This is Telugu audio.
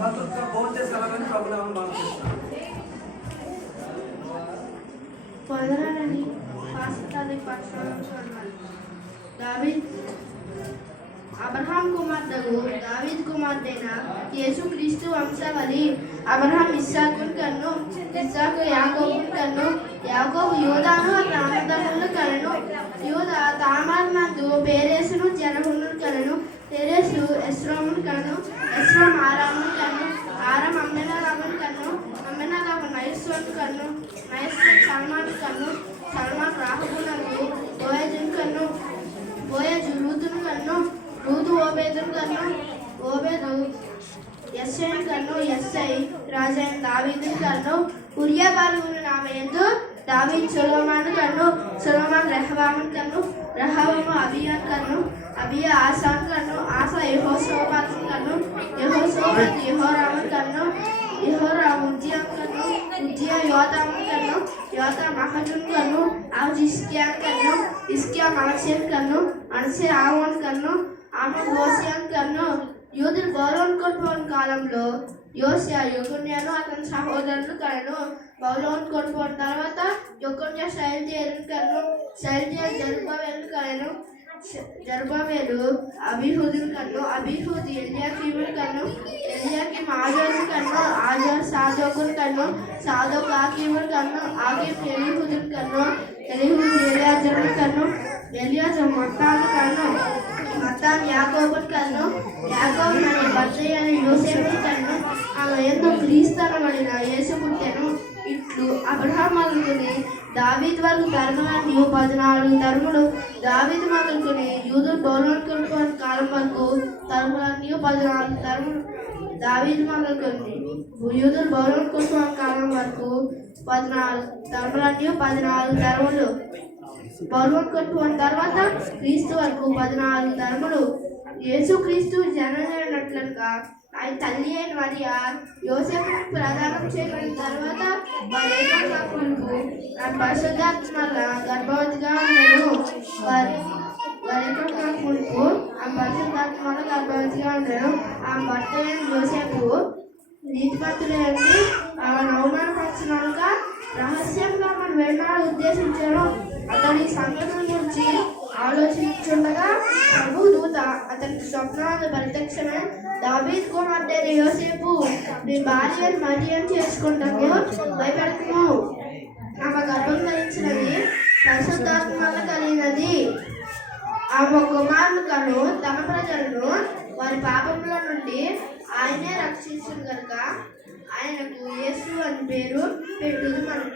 భద్రతగా భోజనం చేసేవారని పాస్తాది దావీద్ అబ్రహాం కుమార్తెకు దావీద్ కుమార్తెన యేసు క్రీస్తు వంశావళి అబ్రహాం ఇస్సాకును కన్ను ఇస్సాకు యాకోబును కన్ను యాకోబు యోధాను రామదములు కలను యోధ తామార్ నందు పేరేసును జనమును కలను పేరేసు ఎస్రోమును కలను ఎస్రోం ఆరాము కను ఆరం అమ్మెనారామును కన్ను అమ్మెనారాము నైస్వను కన్ను నైస్వన్ సల్మాన్ కన్ను సల్మాన్ రాహుబునకు బోయజున్ కన్ను బోయజు రూతును కన్ను రూతు ఓబేదును కన్ను ఓబేదు ఎస్ఐ కన్ను ఎస్ఐ రాజైన దావీదు కన్ను ఉరియా బాలుని నామయందు దావీద్ సొలొమాను కన్ను సొలొమాన్ రెహబాము కన్ను రెహబాము అబియాన్ కన్ను అబియా ఆసాన్ కన్ను ఆసా యెహోషోబాతు కన్ను యెహోషోబాతు యహోరాము కన్ను యెహోరాము ఉజ్జియా కన్ను యోతాము కన్ను యోతా మహజున్ కన్ను ఆవు ఇస్కియా కన్ను ఇస్కియా మనసేన్ కన్ను మనసే ఆవోన్ కన్ను ఆమె ఓసియాన్ కన్ను యూదులు బౌలోన్ కొట్టుకోని కాలంలో యోసియా యోగున్యాను అతని సహోదరులు కలను బౌలోన్ కొట్టుకోని తర్వాత యుగున్య శైల్జేయులు కలను శైల్జేయులు జరుబావేలు కలను జరుబావేలు అభిహుదులు కన్ను అభిహుద్ ఎలియాకీములు కన్ను ఎలియాకి ఆజోరు కన్ను ఆజోర్ సాదోకులు కన్ను సాదోక్ ఆకీములు కన్ను ఆకీం ఎలిహుదులు కన్ను ఎలిహుద్ ఎలియాజరులు కన్ను ఎలియాజరు మొత్తాలు కన్ను మత్తాన్ యాకోబుని కన్ను యాకోబు నన్ను భర్తయ్య అని యోసేపు కన్ను ఆమె ఎంతో క్రీస్తనబడిన యేసు పుట్టెను ఇట్లు అబ్రహాం మొదలుకుని దావీద్ వరకు తరములన్నీ పద్నాలుగు తరములు దావీద్ మొదలుకుని యూదులు బౌలోన్ కొనుక్కోని కాలం వరకు తరములన్నీ పద్నాలుగు తరములు దావీద్ మొదలుకొని యూదులు బౌలోన్ కోసం కాలం వరకు పద్నాలుగు తరములన్నీ పద్నాలుగు తరములు బౌలోన్ కొనుక్కోని తర్వాత క్రీస్తు వరకు పద్నాలుగు తరములు యేసు క్రీస్తు జననట్లుగా ఆయన తల్లి అయిన మరియా యోసేపు ప్రదానం చేయబడిన తర్వాత వారి పరిశుద్ధాత్మల గర్భవతిగా ఉన్నాడు వారి వారి కొడుకు ఆ పరిశుద్ధాత్మల గర్భవతిగా ఉన్నాడు ఆ భర్త అయిన నీతిపత్తులు నీతిమంతుడైంది ఆమెను అవమానపరిచినాక రహస్యంగా మన వెళ్ళాలని ఉద్దేశించాడు అతని సంఘటన గురించి ఆలోచించుండగా ప్రభు దూత అతనికి స్వప్నాలు ప్రత్యక్షమే దావీద్ కుమార్తె యోసేపు మీ భార్య మరియం చేసుకుంటాము భయపెడతాము ఆమె గర్భం ధరించిన ఆమె కుమారులు తమ ప్రజలను వారి పాపముల నుండి ఆయనే రక్షించును కనుక ఆయనకు యేసు అని పేరు పెట్టుదు మనం